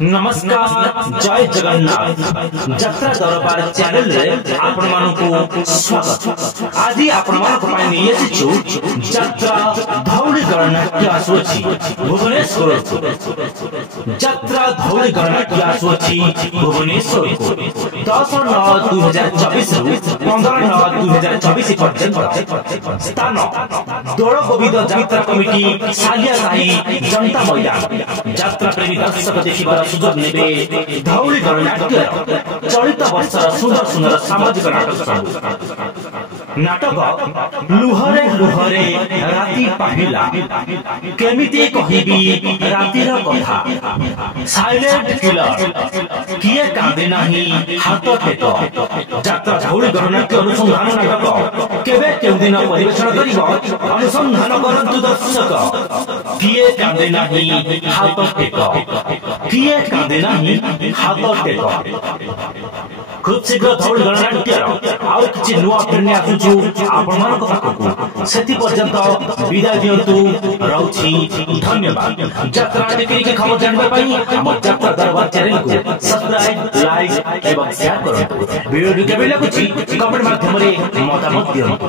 नमस्कार जय जगन्नाथ यात्रा दरबार चैनल रे आपण मानकु स्वागत। आज आपण मानक पय नै एसिछु यात्रा धौली गणनाट्य आसुछि भुवनेश्वर। यात्रा धौली गणनाट्य आसुछि भुवनेश्वर 10/9/2024 रु 15/9/2024 पर्यंत। स्थान दोल गोविंद यात्रा कमिटी सालिया साही जनता मैदान। यात्रा प्रेमी दर्शक देखिबार सुजोग नेबे धौली गणनाट्य चलित वर्षर सुंदर सुंदर सामाजिक नाटक लुहरे लुहरे राति पाहिला केमिति कहिबी रातिर कथा। साइलेंट किलर किए कांदे नाही हाथ टेक। यात्रा धौली गणनाट्य अनुसंधान नाटक केबे केउ दिन परिवेषण करिब अनुसंधान करंतु दर्शक। किए कांदे नाही हाथ टेक किए कांदे नाही हाथ टेक। खूब शीघ्र धौली गणनाट्यर आउ किछि नुआ फिल्म आसुछु आपण मानक पाखकु। सेति पर्यंत विदाय दियंतु रहउछि धन्यवाद। यात्रा टिकरी खबर जानबा पई हम यात्रा दरबार चैनल को सब्सक्राइब लाइक एवं शेयर करंतु। वीडियो केबे लागुछि कमेंट माध्यम रे मतामत दियंतु।